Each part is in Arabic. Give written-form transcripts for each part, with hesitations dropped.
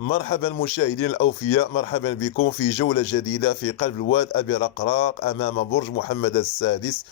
مرحبا مشاهدينا الأوفياء، مرحبا بكم في جولة جديدة في قلب الواد أبي رقراق أمام برج محمد السادس.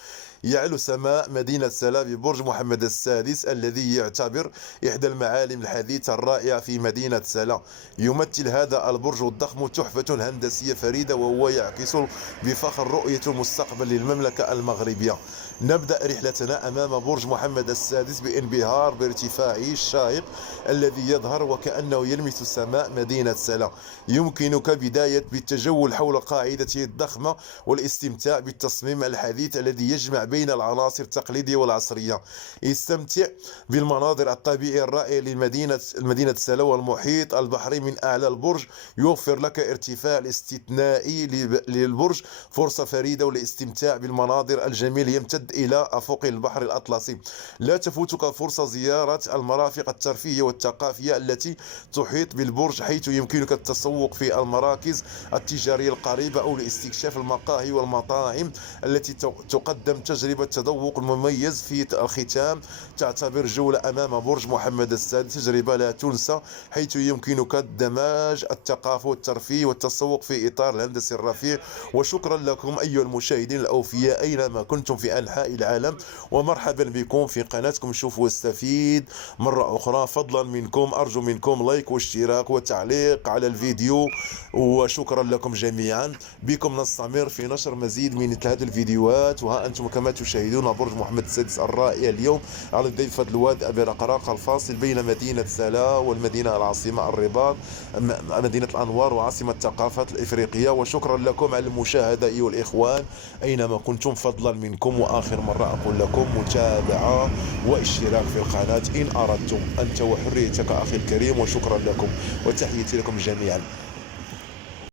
يعلو سماء مدينة سلا ببرج محمد السادس الذي يعتبر إحدى المعالم الحديثة الرائعة في مدينة سلا. يمثل هذا البرج الضخم تحفة هندسية فريدة، وهو يعكس بفخر رؤية المستقبل للمملكة المغربية. نبدأ رحلتنا أمام برج محمد السادس بانبهار بارتفاعه الشاهق الذي يظهر وكأنه يلمس سماء مدينة سلا. يمكنك بداية بالتجول حول قاعدته الضخمة والاستمتاع بالتصميم الحديث الذي يجمع بين العناصر التقليدية والعصرية. استمتع بالمناظر الطبيعية الرائعة لمدينة سلا، والمحيط البحري من أعلى البرج يوفر لك ارتفاع الاستثنائي للبرج فرصة فريدة والاستمتاع بالمناظر الجميلة يمتد إلى أفق البحر الأطلسي. لا تفوتك فرصة زيارة المرافق الترفيهية والثقافية التي تحيط بالبرج، حيث يمكنك التسوق في المراكز التجارية القريبة أو لاستكشاف المقاهي والمطاعم التي تقدم تجربة تذوق مميز. في الختام، تعتبر جولة أمام برج محمد السادس تجربة لا تنسى، حيث يمكنك دمج الثقافة والترفيه والتسوق في إطار الهندسي الرفيع. وشكرا لكم أيها المشاهدين الأوفياء أينما كنتم في أنحاء العالم، ومرحبا بكم في قناتكم شوف واستفيد. مرة أخرى فضلا منكم أرجو منكم لايك واشتراك وتعليق على الفيديو، وشكرا لكم جميعا. بكم نستمر في نشر مزيد من مثل هذه الفيديوهات. وها أنتم كما تشاهدون برج محمد السادس الرائع اليوم على ضفة الواد أبي رقراق، الفاصل بين مدينة سلا والمدينة العاصمة الرباط، مدينة الأنوار وعاصمة الثقافات الإفريقية. وشكرا لكم على المشاهدة أيها الإخوان أينما كنتم، فضلا منكم. وآخر مرة أقول لكم متابعة واشتراك في القناة إن أردتم. أنت وحريتك أخي الكريم، وشكرا لكم وتحياتي لكم جميعا.